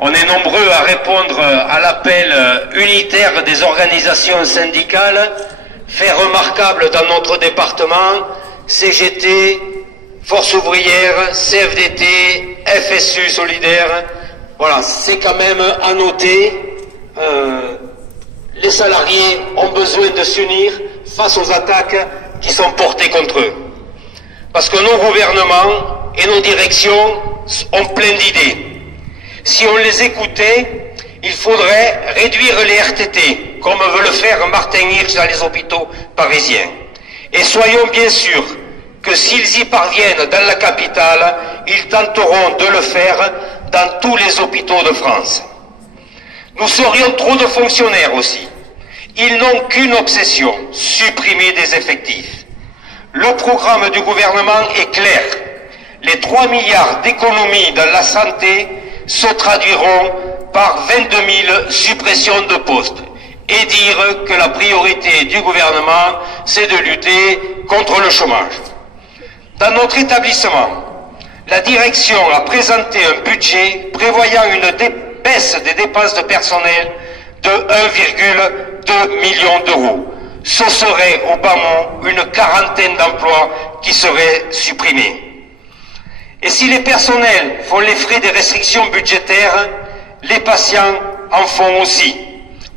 On est nombreux à répondre à l'appel unitaire des organisations syndicales, fait remarquable dans notre département, CGT, Force ouvrière, CFDT, FSU solidaire. Voilà, c'est quand même à noter. Les salariés ont besoin de s'unir face aux attaques qui sont portées contre eux. Parce que nos gouvernements et nos directions ont plein d'idées. Si on les écoutait, il faudrait réduire les RTT, comme veut le faire Martin Hirsch dans les hôpitaux parisiens. Et soyons bien sûrs que s'ils y parviennent dans la capitale, ils tenteront de le faire dans tous les hôpitaux de France. Nous serions trop de fonctionnaires aussi. Ils n'ont qu'une obsession, supprimer des effectifs. Le programme du gouvernement est clair. Les 3 milliards d'économies dans la santé se traduiront par 22 000 suppressions de postes. Et dire que la priorité du gouvernement, c'est de lutter contre le chômage. Dans notre établissement, la direction a présenté un budget prévoyant une baisse des dépenses de personnel de 1,2 million d'euros. Ce serait au bas mot une quarantaine d'emplois qui seraient supprimés. Et si les personnels font les frais des restrictions budgétaires, les patients en font aussi.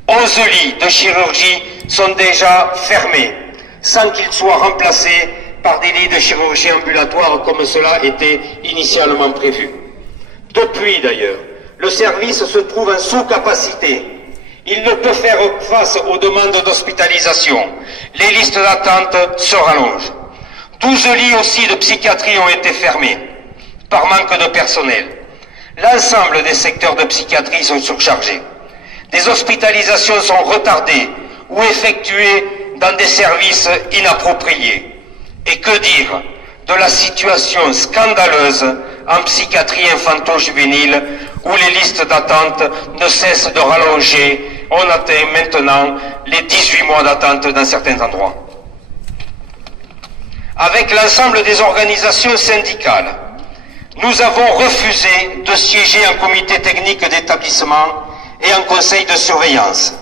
11 lits de chirurgie sont déjà fermés, sans qu'ils soient remplacés par des lits de chirurgie ambulatoire comme cela était initialement prévu. Depuis d'ailleurs, le service se trouve en sous-capacité. Il ne peut faire face aux demandes d'hospitalisation. Les listes d'attente se rallongent. 12 lits aussi de psychiatrie ont été fermés, par manque de personnel. L'ensemble des secteurs de psychiatrie sont surchargés. Des hospitalisations sont retardées ou effectuées dans des services inappropriés. Et que dire de la situation scandaleuse en psychiatrie infanto-juvénile où les listes d'attente ne cessent de rallonger. On atteint maintenant les 18 mois d'attente dans certains endroits. Avec l'ensemble des organisations syndicales, nous avons refusé de siéger en comité technique d'établissement et en conseil de surveillance,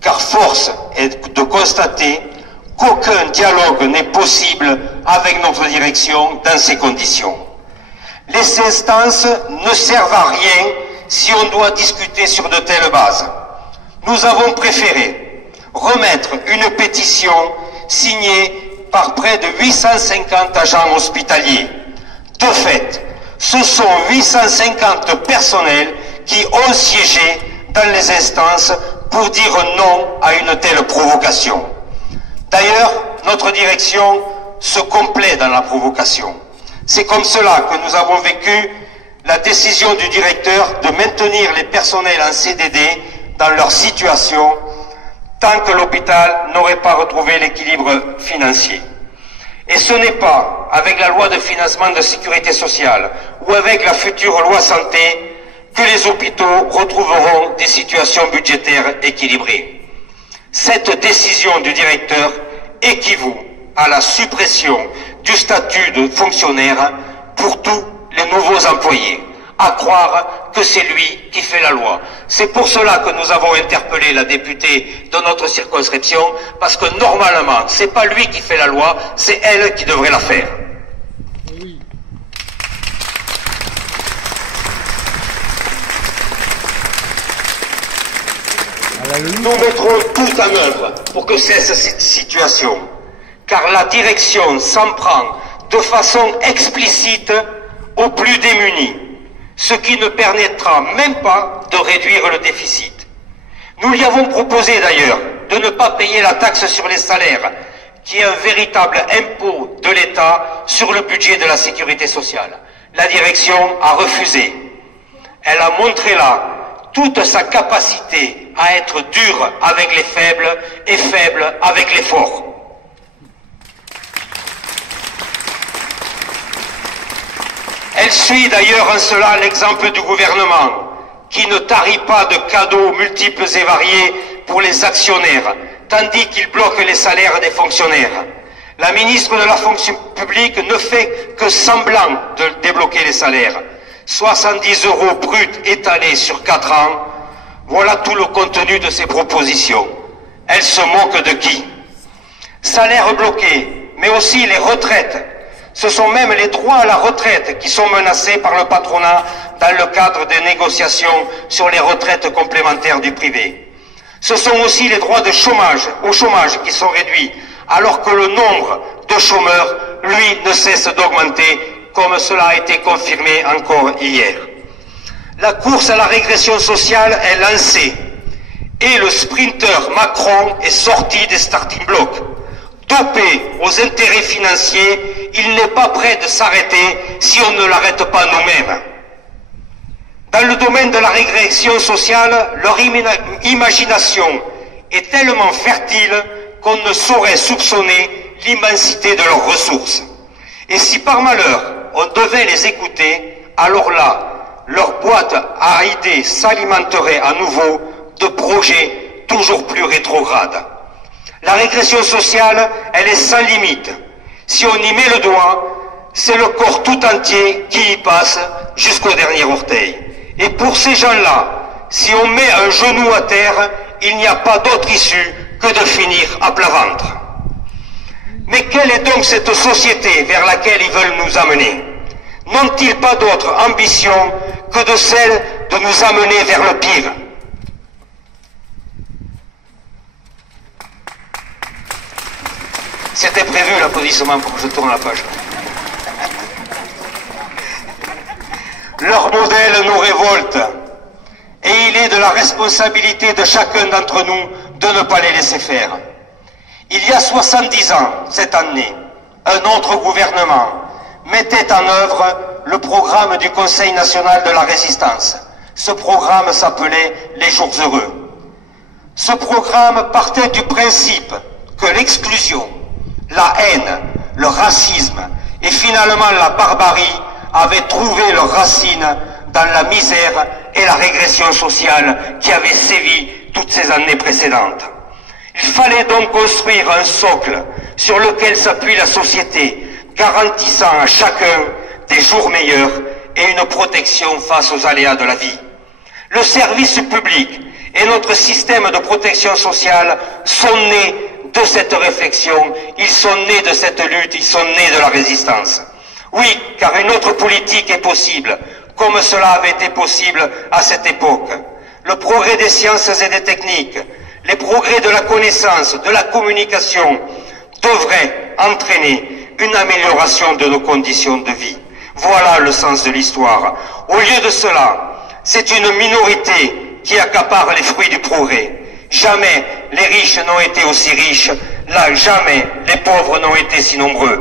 car force est de constater qu'aucun dialogue n'est possible avec notre direction dans ces conditions. Les instances ne servent à rien si on doit discuter sur de telles bases. Nous avons préféré remettre une pétition signée par près de 850 agents hospitaliers. De fait, ce sont 850 personnels qui ont siégé dans les instances pour dire non à une telle provocation. D'ailleurs, notre direction se complaît dans la provocation. C'est comme cela que nous avons vécu la décision du directeur de maintenir les personnels en CDD dans leur situation tant que l'hôpital n'aurait pas retrouvé l'équilibre financier. Et ce n'est pas avec la loi de financement de sécurité sociale ou avec la future loi santé que les hôpitaux retrouveront des situations budgétaires équilibrées. Cette décision du directeur équivaut à la suppression du statut de fonctionnaire pour tous les nouveaux employés, à croire que c'est lui qui fait la loi. C'est pour cela que nous avons interpellé la députée de notre circonscription, parce que normalement, c'est pas lui qui fait la loi, c'est elle qui devrait la faire. Oui. Nous mettrons tout en œuvre pour que cesse cette situation, car la direction s'en prend de façon explicite aux plus démunis, ce qui ne permettra même pas de réduire le déficit. Nous lui avons proposé d'ailleurs de ne pas payer la taxe sur les salaires, qui est un véritable impôt de l'État sur le budget de la sécurité sociale. La direction a refusé. Elle a montré là toute sa capacité à être dure avec les faibles et faible avec les forts. Elle suit d'ailleurs en cela l'exemple du gouvernement, qui ne tarit pas de cadeaux multiples et variés pour les actionnaires, tandis qu'il bloque les salaires des fonctionnaires. La ministre de la fonction publique ne fait que semblant de débloquer les salaires. 70 € bruts étalés sur 4 ans, voilà tout le contenu de ces propositions. Elles se moquent de qui? Salaires bloqués, mais aussi les retraites. Ce sont même les droits à la retraite qui sont menacés par le patronat dans le cadre des négociations sur les retraites complémentaires du privé. Ce sont aussi les droits de chômage, au chômage qui sont réduits, alors que le nombre de chômeurs, lui, ne cesse d'augmenter, comme cela a été confirmé encore hier. La course à la régression sociale est lancée et le sprinter Macron est sorti des starting blocks. Dopé aux intérêts financiers, il n'est pas prêt de s'arrêter si on ne l'arrête pas nous-mêmes. Dans le domaine de la régression sociale, leur imagination est tellement fertile qu'on ne saurait soupçonner l'immensité de leurs ressources. Et si par malheur on devait les écouter, alors là, leur boîte à idées s'alimenterait à nouveau de projets toujours plus rétrogrades. La régression sociale, elle est sans limite. Si on y met le doigt, c'est le corps tout entier qui y passe jusqu'au dernier orteil. Et pour ces gens-là, si on met un genou à terre, il n'y a pas d'autre issue que de finir à plat ventre. Mais quelle est donc cette société vers laquelle ils veulent nous amener? N'ont-ils pas d'autre ambition que de celle de nous amener vers le pire? C'était prévu l'applaudissement pour que je tourne la page. Leur modèle nous révolte et il est de la responsabilité de chacun d'entre nous de ne pas les laisser faire. Il y a 70 ans, cette année, un autre gouvernement mettait en œuvre le programme du Conseil national de la résistance. Ce programme s'appelait les Jours heureux. Ce programme partait du principe que l'exclusion, la haine, le racisme et finalement la barbarie avaient trouvé leurs racines dans la misère et la régression sociale qui avaient sévi toutes ces années précédentes. Il fallait donc construire un socle sur lequel s'appuie la société, garantissant à chacun des jours meilleurs et une protection face aux aléas de la vie. Le service public et notre système de protection sociale sont nés de cette réflexion, ils sont nés de cette lutte, ils sont nés de la résistance. Oui, car une autre politique est possible, comme cela avait été possible à cette époque. Le progrès des sciences et des techniques, les progrès de la connaissance, de la communication, devraient entraîner une amélioration de nos conditions de vie. Voilà le sens de l'histoire. Au lieu de cela, c'est une minorité qui accapare les fruits du progrès. Jamais les riches n'ont été aussi riches, là jamais les pauvres n'ont été si nombreux.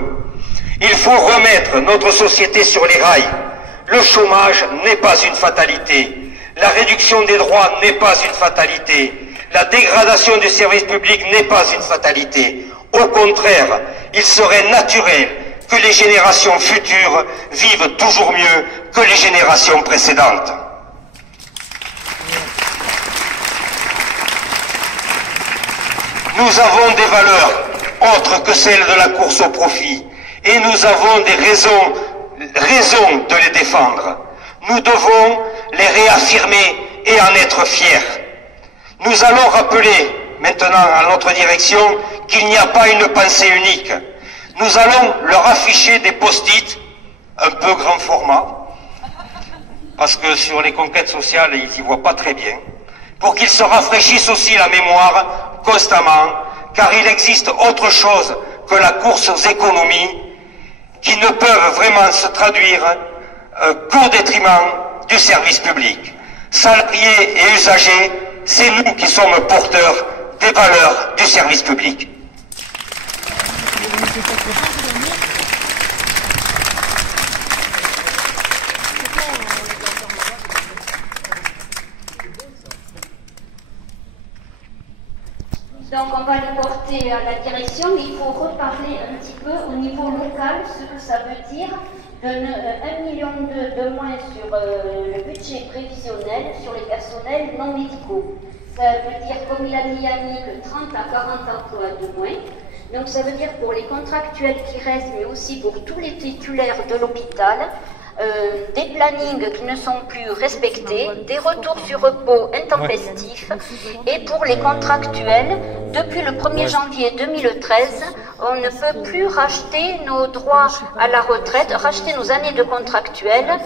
Il faut remettre notre société sur les rails. Le chômage n'est pas une fatalité. La réduction des droits n'est pas une fatalité. La dégradation du service public n'est pas une fatalité. Au contraire, il serait naturel que les générations futures vivent toujours mieux que les générations précédentes. Nous avons des valeurs autres que celles de la course au profit et nous avons des raisons de les défendre. Nous devons les réaffirmer et en être fiers. Nous allons rappeler maintenant à notre direction qu'il n'y a pas une pensée unique. Nous allons leur afficher des post-it un peu grand format, parce que sur les conquêtes sociales, ils n'y voient pas très bien, pour qu'ils se rafraîchissent aussi la mémoire constamment, car il existe autre chose que la course aux économies qui ne peuvent vraiment se traduire qu'au détriment du service public. Salariés et usagers, c'est nous qui sommes porteurs des valeurs du service public. Donc on va le porter à la direction, mais il faut reparler un petit peu au niveau local, ce que ça veut dire de 1 million de moins sur le budget prévisionnel sur les personnels non médicaux. Ça veut dire, comme il a dit Yannick, 30 à 40 emplois de moins. Donc ça veut dire pour les contractuels qui restent, mais aussi pour tous les titulaires de l'hôpital, des plannings qui ne sont plus respectés, des retours sur repos intempestifs, et pour les contractuels, depuis le 1er janvier 2013, on ne peut plus racheter nos droits à la retraite, racheter nos années de contractuels.